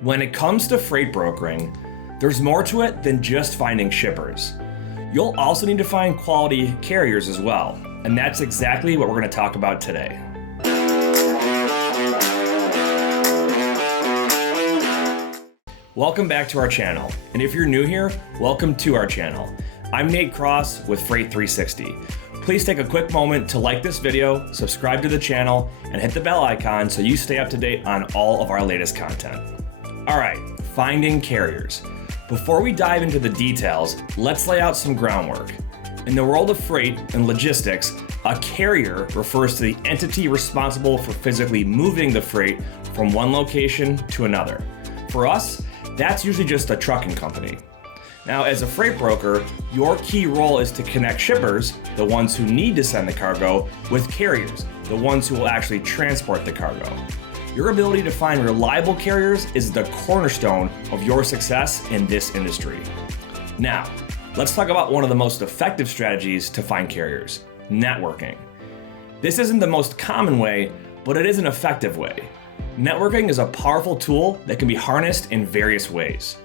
When it comes to freight brokering, there's more to it than just finding shippers. You'll also need to find quality carriers as well, and that's exactly what we're going to talk about today. Welcome back to our channel, and if you're new here, welcome to our channel. I'm Nate Cross with Freight 360. Please take a quick moment to like this video, subscribe to the channel, and hit the bell icon so you stay up to date on all of our latest content. All right, finding carriers. Before we dive into the details, let's lay out some groundwork. In the world of freight and logistics, a carrier refers to the entity responsible for physically moving the freight from one location to another. For us, that's usually just a trucking company. Now, as a freight broker, your key role is to connect shippers, the ones who need to send the cargo, with carriers, the ones who will actually transport the cargo. Your ability to find reliable carriers is the cornerstone of your success in this industry. Now, let's talk about one of the most effective strategies to find carriers: networking. This isn't the most common way, but it is an effective way. Networking is a powerful tool that can be harnessed in various ways.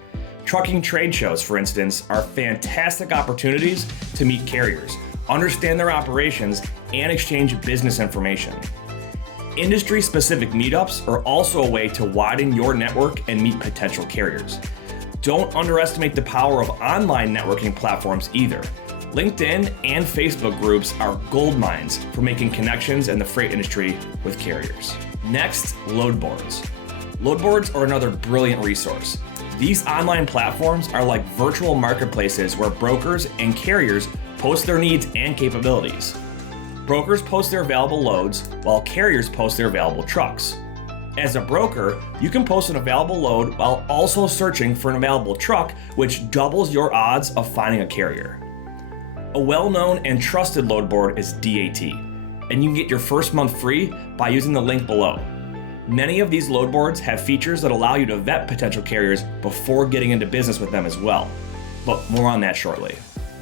Trucking trade shows, for instance, are fantastic opportunities to meet carriers, understand their operations, and exchange business information. Industry-specific meetups are also a way to widen your network and meet potential carriers. Don't underestimate the power of online networking platforms either. LinkedIn and Facebook groups are gold mines for making connections in the freight industry with carriers. Next, load boards. Load boards are another brilliant resource. These online platforms are like virtual marketplaces where brokers and carriers post their needs and capabilities. Brokers post their available loads, while carriers post their available trucks. As a broker, you can post an available load while also searching for an available truck, which doubles your odds of finding a carrier. A well-known and trusted load board is DAT, and you can get your first month free by using the link below. Many of these load boards have features that allow you to vet potential carriers before getting into business with them as well, but more on that shortly.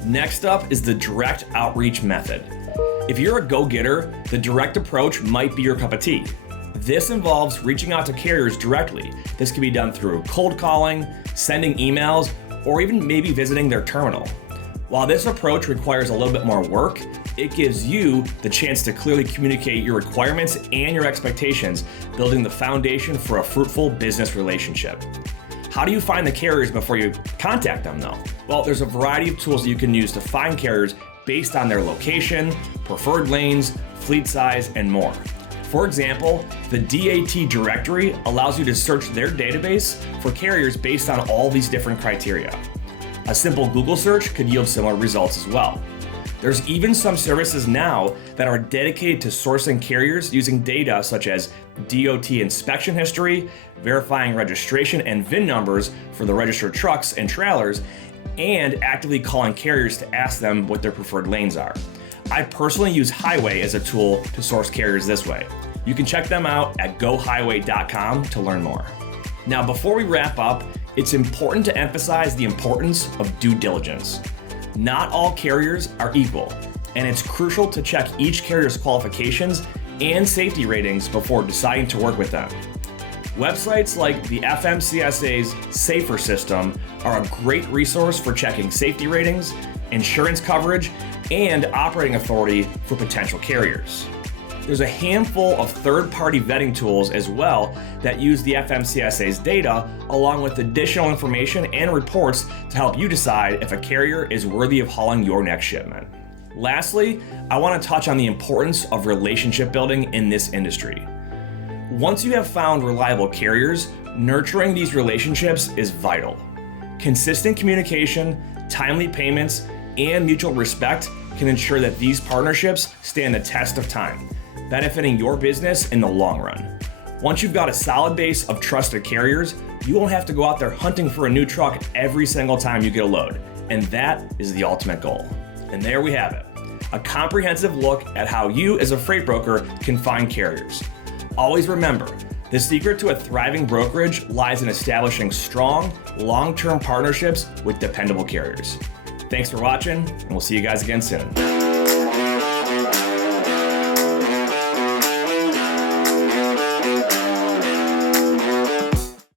Next up is the direct outreach method. If you're a go-getter, the direct approach might be your cup of tea. This involves reaching out to carriers directly. This can be done through cold calling, sending emails, or even maybe visiting their terminal. While this approach requires a little bit more work, it gives you the chance to clearly communicate your requirements and your expectations, building the foundation for a fruitful business relationship. How do you find the carriers before you contact them though? Well, there's a variety of tools that you can use to find carriers based on their location, preferred lanes, fleet size, and more. For example, the DAT directory allows you to search their database for carriers based on all these different criteria. A simple Google search could yield similar results as well. There's even some services now that are dedicated to sourcing carriers using data such as DOT inspection history, verifying registration and VIN numbers for the registered trucks and trailers, and actively calling carriers to ask them what their preferred lanes are. I personally use Highway as a tool to source carriers this way. You can check them out at gohighway.com to learn more. Now, before we wrap up, it's important to emphasize the importance of due diligence. Not all carriers are equal, and it's crucial to check each carrier's qualifications and safety ratings before deciding to work with them. Websites like the FMCSA's Safer System are a great resource for checking safety ratings, insurance coverage, and operating authority for potential carriers. There's a handful of third-party vetting tools as well that use the FMCSA's data along with additional information and reports to help you decide if a carrier is worthy of hauling your next shipment. Lastly, I want to touch on the importance of relationship building in this industry. Once you have found reliable carriers, nurturing these relationships is vital. Consistent communication, timely payments, and mutual respect can ensure that these partnerships stand the test of time, benefiting your business in the long run. Once you've got a solid base of trusted carriers, you won't have to go out there hunting for a new truck every single time you get a load, and that is the ultimate goal. And there we have it, a comprehensive look at how you as a freight broker can find carriers. Always remember, the secret to a thriving brokerage lies in establishing strong, long-term partnerships with dependable carriers. Thanks for watching, and we'll see you guys again soon.